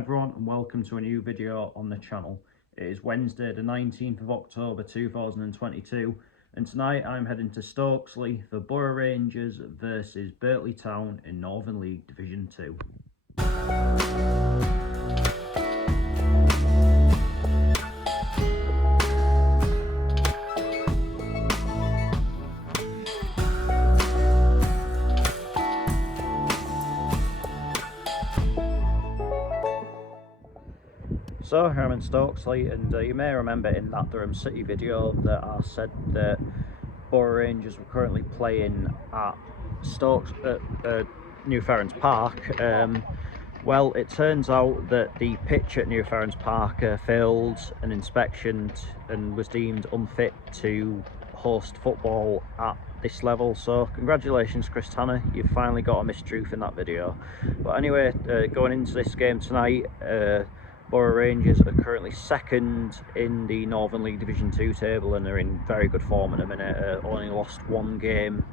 everyone and welcome to a new video on the channel. It is Wednesday the 19th of October 2022 and tonight I'm heading to Stokesley for Boro Rangers versus Birtley Town in Northern League Division 2. So here I'm in Stokesley, and you may remember in that Durham City video that I said that Boro Rangers were currently playing at New Ferrens Park. Well, it turns out that the pitch at New Ferrens Park failed an inspection and was deemed unfit to host football at this level. So congratulations, Chris Tanner, you've finally got a mistruth in that video. But anyway, going into this game tonight, Boro Rangers are currently second in the Northern League Division 2 table and are in very good form at the minute. Only lost one game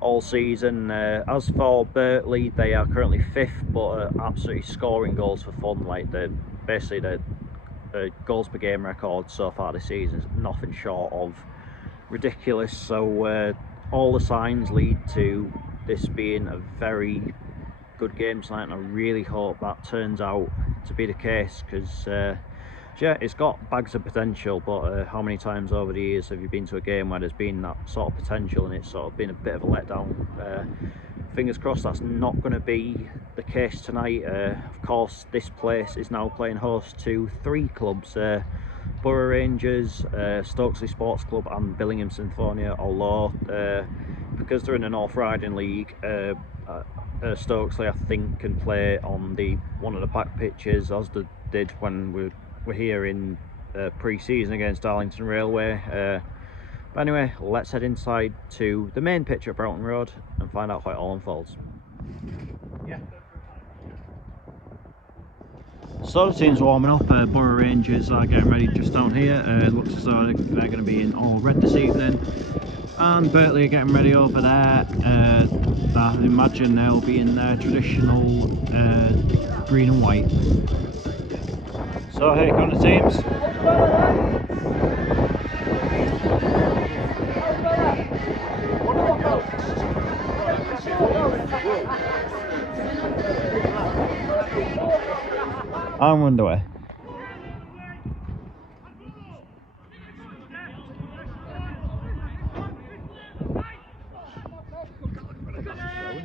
all season. As for Birtley, they are currently fifth, but are absolutely scoring goals for fun. Like the goals per game record so far this season is nothing short of ridiculous. So all the signs lead to this being a very good game tonight, and I really hope that turns out to be the case, because yeah, it's got bags of potential, but how many times over the years have you been to a game where there's been that sort of potential and it's sort of been a bit of a letdown? Fingers crossed that's not going to be the case tonight. Of course, this place is now playing host to three clubs, Boro Rangers, Stokesley Sports Club and Billingham Synthonia, although because they're in the North Riding League, Stokesley I think can play on one of the back pitches, as they did when we were here in pre-season against Darlington Railway. But anyway, let's head inside to the main pitch at Broughton Road and find out how it all unfolds. Yeah. So the team's warming up. Boro Rangers are getting ready just down here. It looks as though they're going to be in all red this evening. And Birtley are getting ready over there. I imagine they'll be in their traditional green and white. So here come the teams. I'm underway.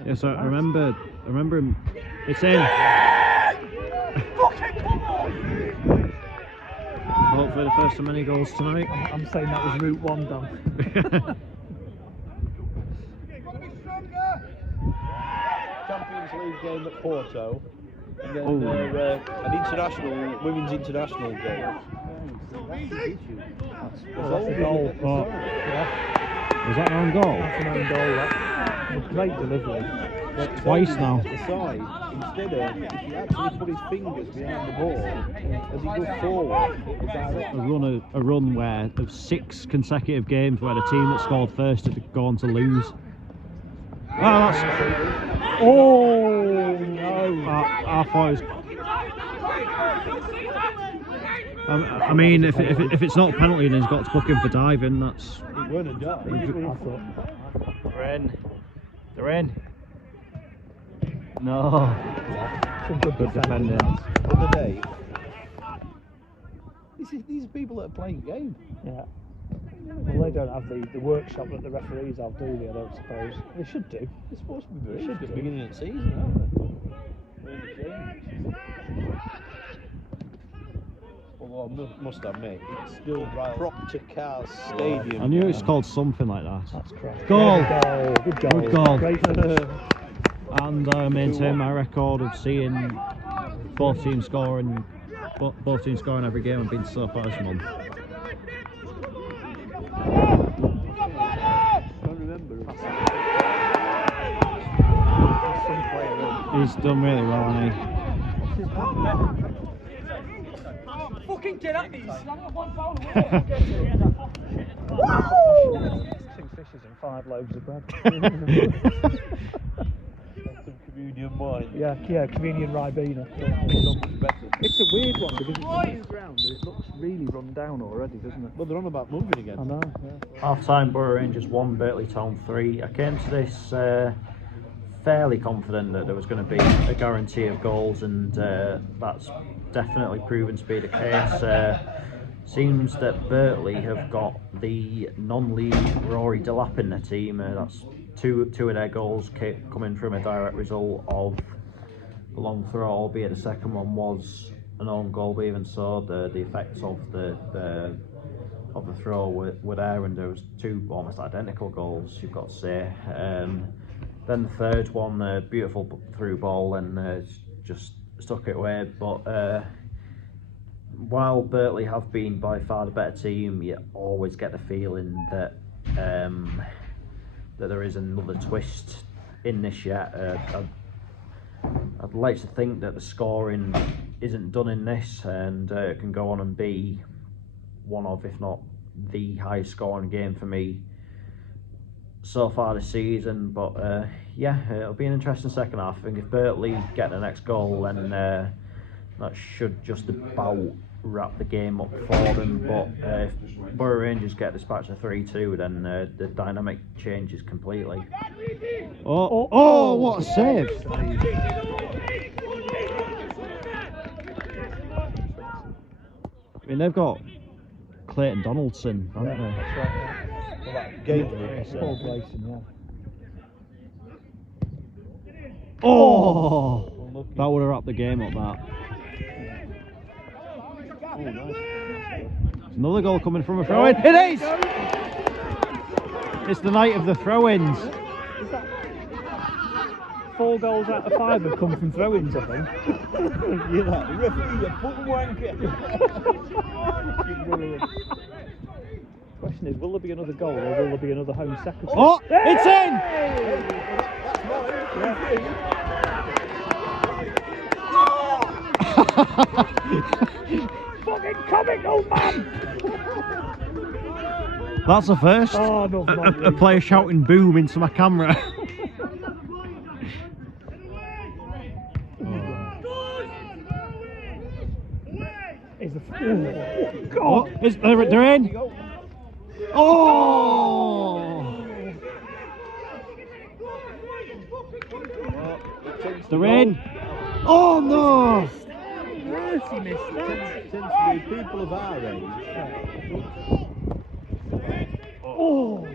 Yeah, so I remember it's in. Hopefully the first of many goals tonight. I'm saying that was route one done. Champions League game at Porto, and then an women's international game. That's a goal. Was that an own goal? That's an own goal. That. Great delivery. Twice now. Aside, instead of, if he actually put his fingers behind the ball as he goes forward, a run where of 6 consecutive games where the team that scored first had gone to lose. Oh, that's... Oh no! I thought it was... I mean, if it's not a penalty, then he's got to book him for diving. That's... It weren't a dive. They're in. No. Some good defending. Other day. These are people that are playing games. Yeah. Well, they don't have the workshop that the referees have, do they? I don't suppose. They should do. They're supposed to be They should at the do. beginning of the season, aren't they? Although I must admit, it's still Proctor Cars Stadium. I knew it's called something like that. That's correct. Goal! Yeah, good goal. Good goal. Great finish. And I maintain my record of seeing both teams scoring every game I've been to so far this month. He's done really well, hasn't he? Fucking get at me! 2 fishes and 5 loaves of bread. Some communion and wine. Yeah, convenient Ribena. It's not much better. It's a weird one because it's a new ground and it looks really run down already, doesn't it? Well, they're on about moving again. I know, yeah. Half time, Boro Rangers 1, Birtley Town 3. I came to this fairly confident that there was going to be a guarantee of goals, and that's definitely proven to be the case. Seems that Birtley have got the non-league Rory Delap in their team. That's two of their goals coming from a direct result of a long throw, albeit the second one was an own goal. But even so, the effects of the throw were there, and there was two almost identical goals, you've got to say. Then the third one, beautiful through ball, and just stuck it away. But while Birtley have been by far the better team, you always get the feeling that that there is another twist in this yet. I'd like to think that the scoring isn't done in this, and it can go on and be one of, if not the highest scoring game for me so far this season. But yeah, it'll be an interesting second half. I think if Birtley get the next goal, then that should just about wrap the game up for them. But if Boro Rangers get dispatched of 3-2, then the dynamic changes completely. Oh, what a save! I mean, they've got Clayton Donaldson, haven't they? That's right, yeah. Well, that gave them Paul Grayson, yeah. Oh! unlucky. That would have wrapped the game up, that. Oh, nice. Another goal coming from a throw-in. It is! It's the night of the throw-ins. Is that 4 goals out of 5 have come from throw-ins, I think? You're like, referee, you fucking wanker. Brilliant. Question is, will there be another goal or will there be another home secretary? Oh, it's in! Fucking comical, man! That's a first. Oh, no, A player shouting boom into my camera. Is the God! They're in. Oh! They're in. Oh no! Mercy missed that. Tends to be people of our age. Oh!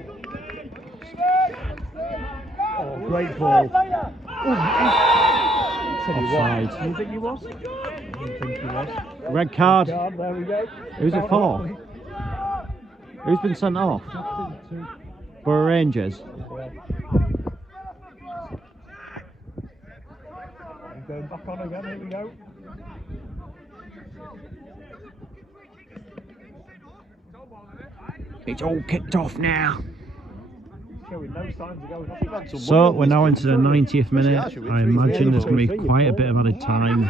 Oh, great ball. Offside. You think he was? I didn't think he was. Red card. There we go. Who's it for? Who's been sent off? Boro Rangers. Going back on again, here we go. It's all kicked off now. Showing no signs of going off. So we're now into the 90th minute. I imagine there's going to be quite a bit of added time.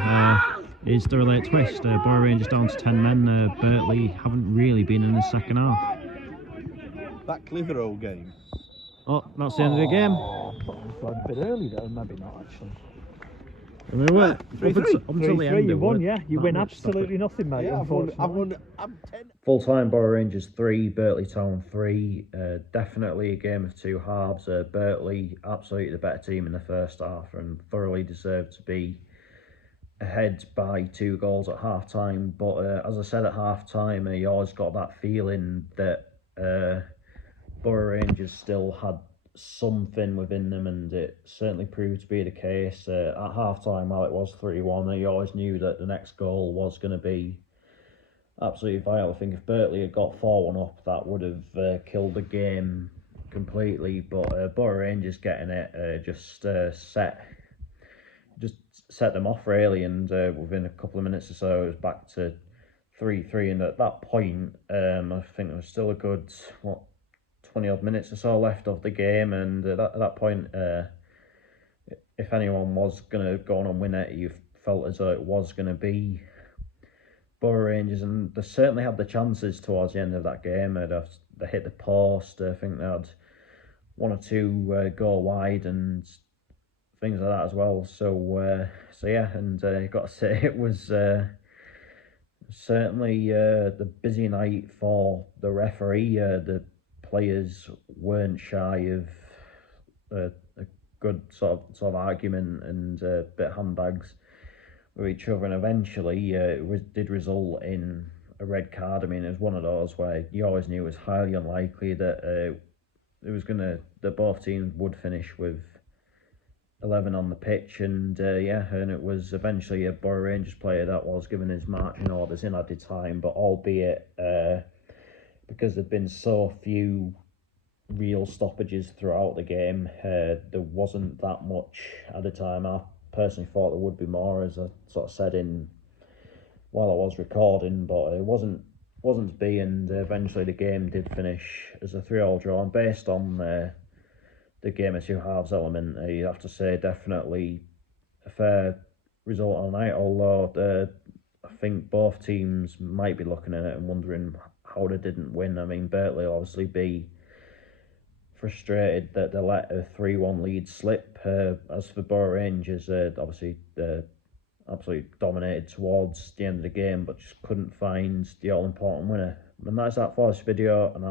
Is there a late twist? Boro Rangers down to 10 men. Birtley haven't really been in the second half. That Clitheroe game. Oh, that's the end of the game. A bit early though, maybe not actually. I mean, up until the end, you won, yeah. You not win much absolutely nothing, mate. Yeah, Unfortunately. I'm 10. Full-time Boro Rangers 3, Birtley Town 3. Definitely a game of two halves. Birtley, absolutely the better team in the first half and thoroughly deserved to be ahead by 2 goals at half-time. But as I said at half-time, you always got that feeling that Boro Rangers still had something within them, and it certainly proved to be the case. At half-time, while it was 3-1, you always knew that the next goal was going to be absolutely vital. I think if Birtley had got 4-1 up, that would have killed the game completely. But Boro Rangers getting it just set them off really, and within a couple of minutes or so, it was back to 3-3. And at that point, I think there was still a good 20 odd minutes or so left of the game, and at that point, if anyone was going to go on and win it, you felt as though it was going to be Boro Rangers, and they certainly had the chances towards the end of that game. They hit the post. I think they had 1 or 2 go wide, and things like that as well. So yeah, and got to say it was certainly the busy night for the referee. The players weren't shy of a good sort of argument and bit of handbags with each other, and eventually did result in a red card. I mean, it was one of those where you always knew it was highly unlikely that that both teams would finish with 11 on the pitch, and and it was eventually a Boro Rangers player that was given his marching orders in added time, but albeit because there'd been so few real stoppages throughout the game, there wasn't that much added time. I personally thought there would be more, as I sort of said while I was recording, but it wasn't to be, and eventually the game did finish as a 3-3 draw, and based on the game of two halves element, you have to say definitely a fair result all night, although I think both teams might be looking at it and wondering how they didn't win. I mean, Birtley will obviously be frustrated that they let a 3-1 lead slip. As for Boro Rangers, obviously absolutely dominated towards the end of the game, but just couldn't find the all-important winner. And that's that for this video, and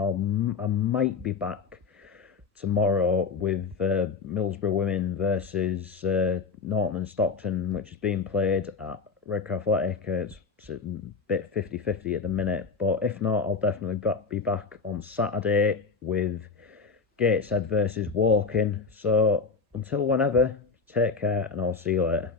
I might be back tomorrow with Middlesbrough women versus Norton and Stockton, which is being played at Redcar Athletic. It's a bit 50-50 at the minute, but if not, I'll definitely be back on Saturday with Gateshead versus Woking. So until whenever, take care, and I'll see you later.